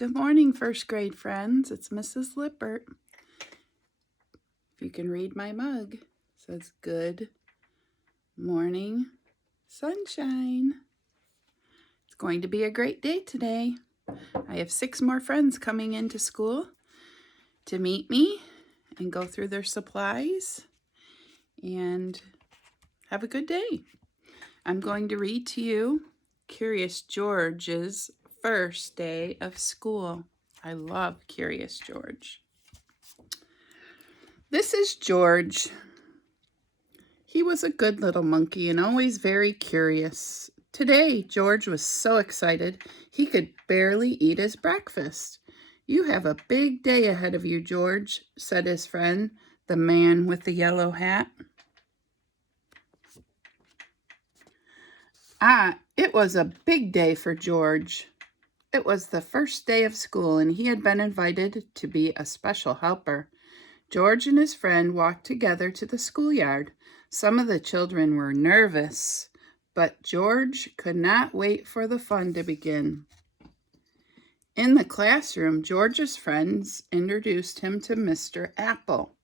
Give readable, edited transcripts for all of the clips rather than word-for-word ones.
Good morning, first grade friends. It's Mrs. Lippert. If you can read my mug, it says good morning, sunshine. It's going to be a great day today. I have 6 more friends coming into school to meet me and go through their supplies and have a good day. I'm going to read to you Curious George's first day of school. I love Curious George. This is George. He was a good little monkey and always very curious. Today, George was so excited he could barely eat his breakfast. "You have a big day ahead of you, George," said his friend, the man with the yellow hat. It was a big day for George. It was the first day of school, and he had been invited to be a special helper. George and his friend walked together to the schoolyard. Some of the children were nervous, but George could not wait for the fun to begin. In the classroom, George's friends introduced him to Mr. Apple.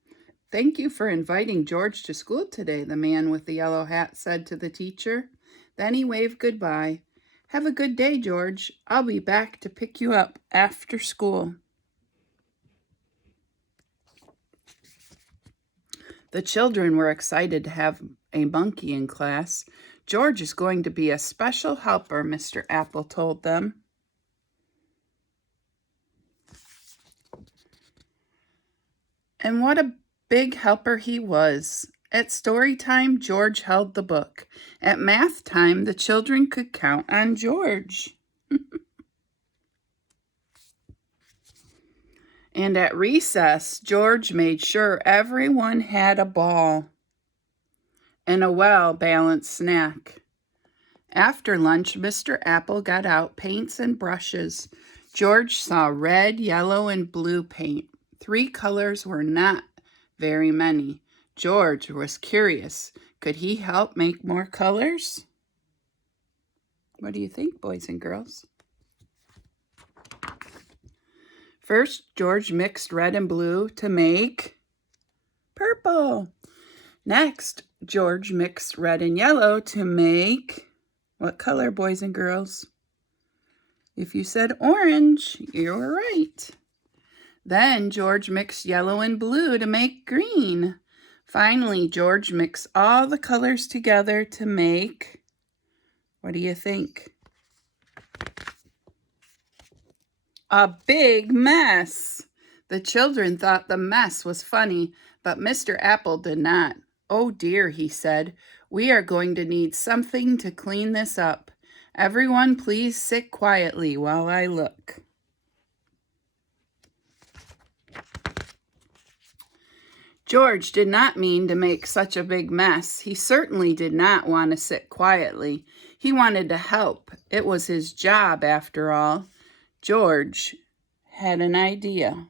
"Thank you for inviting George to school today," the man with the yellow hat said to the teacher. Then he waved goodbye. "Have a good day, George. I'll be back to pick you up after school." The children were excited to have a monkey in class. "George is going to be a special helper," Mr. Apple told them. And what a big helper he was. At story time, George held the book. At math time, the children could count on George. And at recess, George made sure everyone had a ball and a well-balanced snack. After lunch, Mr. Apple got out paints and brushes. George saw red, yellow, and blue paint. 3 colors were not very many. George was curious. Could he help make more colors? What do you think, boys and girls? First, George mixed red and blue to make purple. Next, George mixed red and yellow to make what color, boys and girls? If you said orange, you were right. Then George mixed yellow and blue to make green. Finally, George mixed all the colors together to make, what do you think? A big mess. The children thought the mess was funny, but Mr. Apple did not. "Oh dear," he said, "we are going to need something to clean this up. Everyone please sit quietly while I look." George did not mean to make such a big mess. He certainly did not want to sit quietly. He wanted to help. It was his job, after all. George had an idea.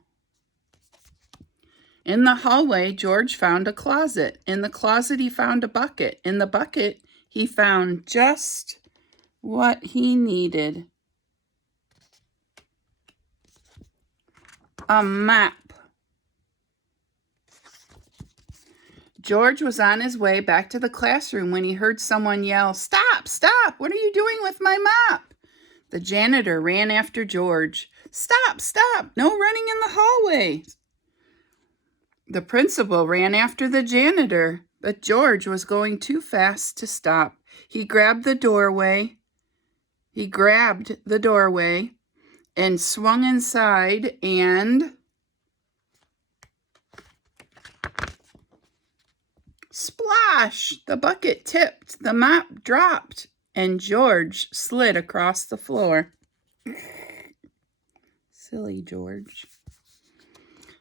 In the hallway, George found a closet. In the closet, he found a bucket. In the bucket, he found just what he needed: a map. George was on his way back to the classroom when he heard someone yell, "Stop, stop, what are you doing with my map?" The janitor ran after George. "Stop, stop, no running in the hallway." The principal ran after the janitor, but George was going too fast to stop. He grabbed the doorway and swung inside, and splash! The bucket tipped, the map dropped, and George slid across the floor. Silly George.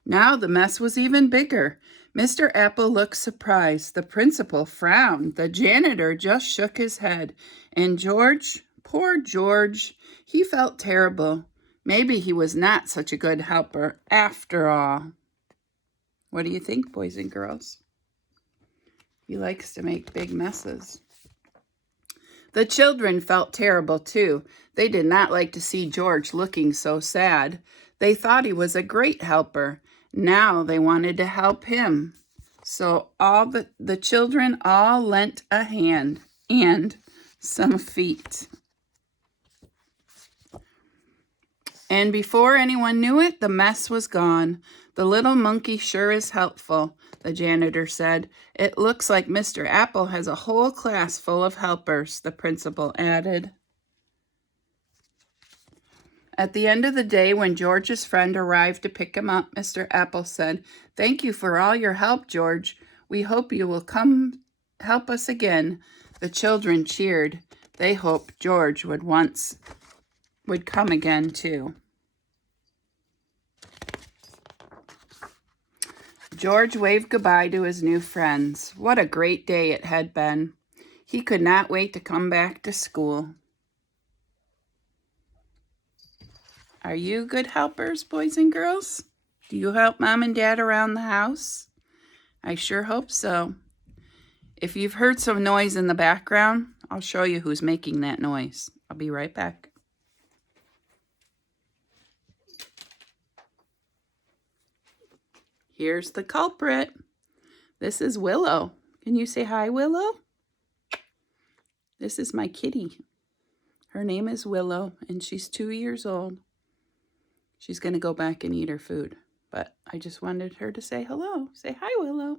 Now the mess was even bigger. Mr. Apple looked surprised. The principal frowned. The janitor just shook his head. And George, poor George, he felt terrible. Maybe he was not such a good helper after all. What do you think, boys and girls? He likes to make big messes. The children felt terrible too. They did not like to see George looking so sad. They thought he was a great helper. Now they wanted to help him. So all the children all lent a hand and some feet. And before anyone knew it, the mess was gone. The little monkey sure is helpful, the janitor said. It looks like Mr. Apple has a whole class full of helpers, the principal added. At the end of the day, when George's friend arrived to pick him up, Mr. Apple said, "Thank you for all your help, George. We hope you will come help us again." The children cheered. They hoped George would come again too. George waved goodbye to his new friends. What a great day it had been. He could not wait to come back to school. Are you good helpers, boys and girls? Do you help Mom and Dad around the house? I sure hope so. If you've heard some noise in the background, I'll show you who's making that noise. I'll be right back. Here's the culprit. This is Willow. Can you say hi, Willow? This is my kitty. Her name is Willow, and she's 2 years old. She's going to go back and eat her food, but I just wanted her to say hello. Say hi, Willow.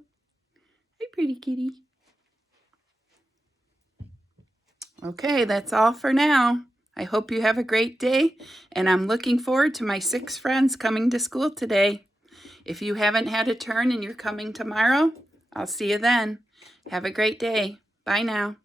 Hi, pretty kitty. Okay, that's all for now. I hope you have a great day, and I'm looking forward to my 6 friends coming to school today. If you haven't had a turn and you're coming tomorrow, I'll see you then. Have a great day. Bye now.